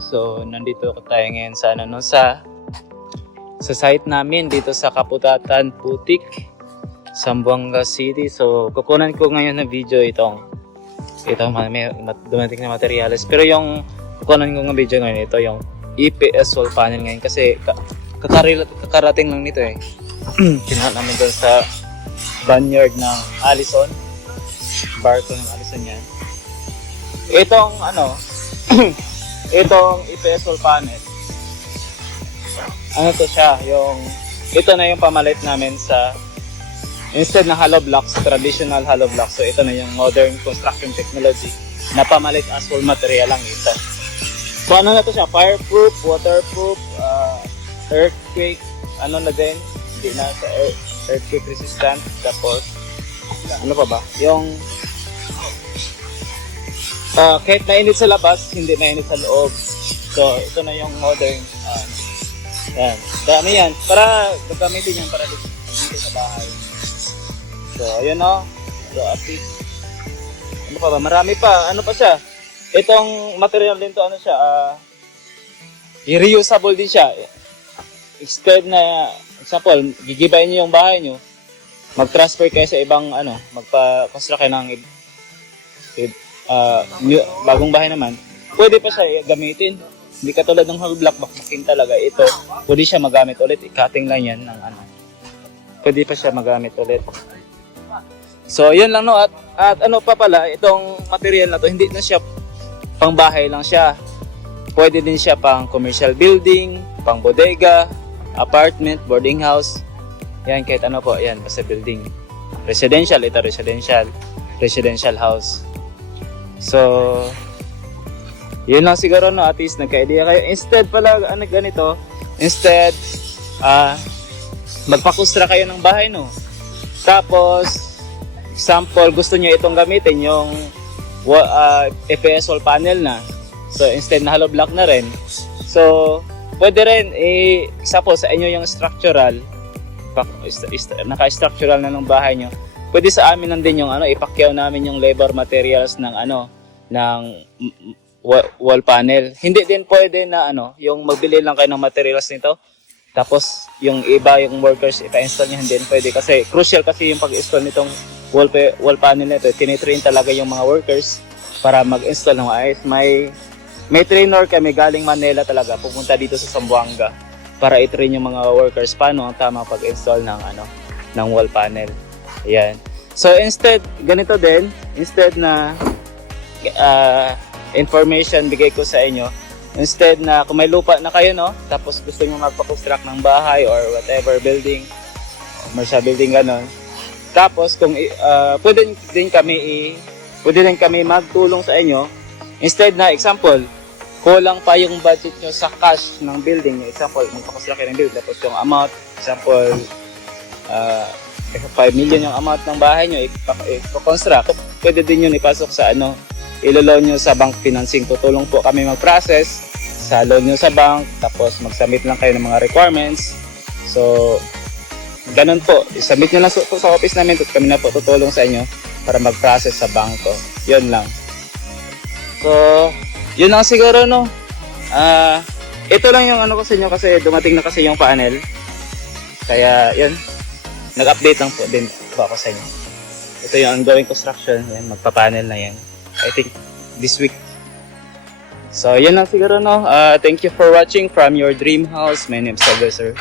So, nandito tayo ngayon sa sa site namin dito sa Kaputatan Putik, Zamboanga City. So, kukunan ko ngayon na video itong may dumating na materials. Pero yung kukunan ko ng video ngayon, ito yung EPS wall panel ngayon kasi kakarating lang nito eh. Kinuha namin doon sa Vineyard ng Allison. Barko ng Allison yan. Itong itong EPS wall panel, to siya, ito na yung pamalit namin sa, instead ng hollow blocks, traditional hollow blocks. So ito na yung modern construction technology na pamalit as wall material lang ito. So na to siya, fireproof, waterproof, earthquake, na din, hindi na sa earthquake resistant. Tapos ano pa ba, yung kahit mainit sa labas, hindi mainit sa loob. So, ito na yung modern. Yan. Dami yan. Para gagamitin yan para dito sa bahay. So, ayun o. So, at least, ano pa ba? Marami pa. Ano pa siya? Itong material din to, reusable din siya. Instead na, example, gigibayin nyo yung bahay nyo, mag-transfer kayo sa ibang, magpa-construct kayo ng bagong bahay naman, pwede pa siya gamitin. Hindi katulad ng hollow block, bakbakin talaga. Ito, pwede siya magamit ulit. I-cutting lang yan ng pwede pa siya magamit ulit. So, yun lang no. At ano pa pala, itong material na to, hindi na siya pang bahay lang siya. Pwede din siya pang commercial building, pang bodega, apartment, boarding house. Yan, kahit ano po. Yan, basta building. Residential, ito residential house. So, yun lang siguro no, at least nagka-idea kayo. Instead pala, ganito, magpakustra kayo ng bahay no. Tapos, example, gusto nyo itong gamitin, yung EPS wall panel na. So, instead na hollow block na rin. So, pwede rin, example, sa inyo yung structural, naka-structural na ng bahay nyo. Pwede sa amin lang din yung ipakyaw namin yung labor materials ng ng wall panel. Hindi din pwede na yung magbili lang kayo ng materials nito. Tapos yung iba, yung workers, ipa-install niyo, hindi din pwede kasi crucial kasi yung pag-install nitong wall panel nito. Tinitrain talaga yung mga workers para mag-install ng ayos. May trainer kami galing Manila talaga, pupunta dito sa Zamboanga para i-train yung mga workers paano ang tamang pag-install ng wall panel. Ayan. So instead, ganito din, instead na information bigay ko sa inyo, instead na kung may lupa na kayo tapos gusto niyo magpa-construct ng bahay or whatever building, commercial building ganon. Tapos kung pwede din kami magtulong sa inyo, instead na example, kulang pa yung budget nyo sa cash ng building, example, magpa-construct kayo ng building, tapos yung amount, example, 5 million yung amount ng bahay nyo, i-construct, pwede din yun ipasok sa ilo-loan nyo sa bank financing. Tutulong po kami mag-process sa loan nyo sa bank, tapos mag-submit lang kayo ng mga requirements. So, ganun po. I-submit nyo lang po sa office namin, kami na po tutulong sa inyo para mag-process sa bangko. Yun lang. So, yun lang siguro no. Ito lang yung ko sa inyo kasi dumating na kasi yung panel. Kaya, yun. Nag-update lang po din po ako sa inyo. Ito yung ongoing construction. Yan, magpa-panel na yan. I think this week. So, yun lang siguro no. Thank you for watching from your dream house. My name is Sylvester.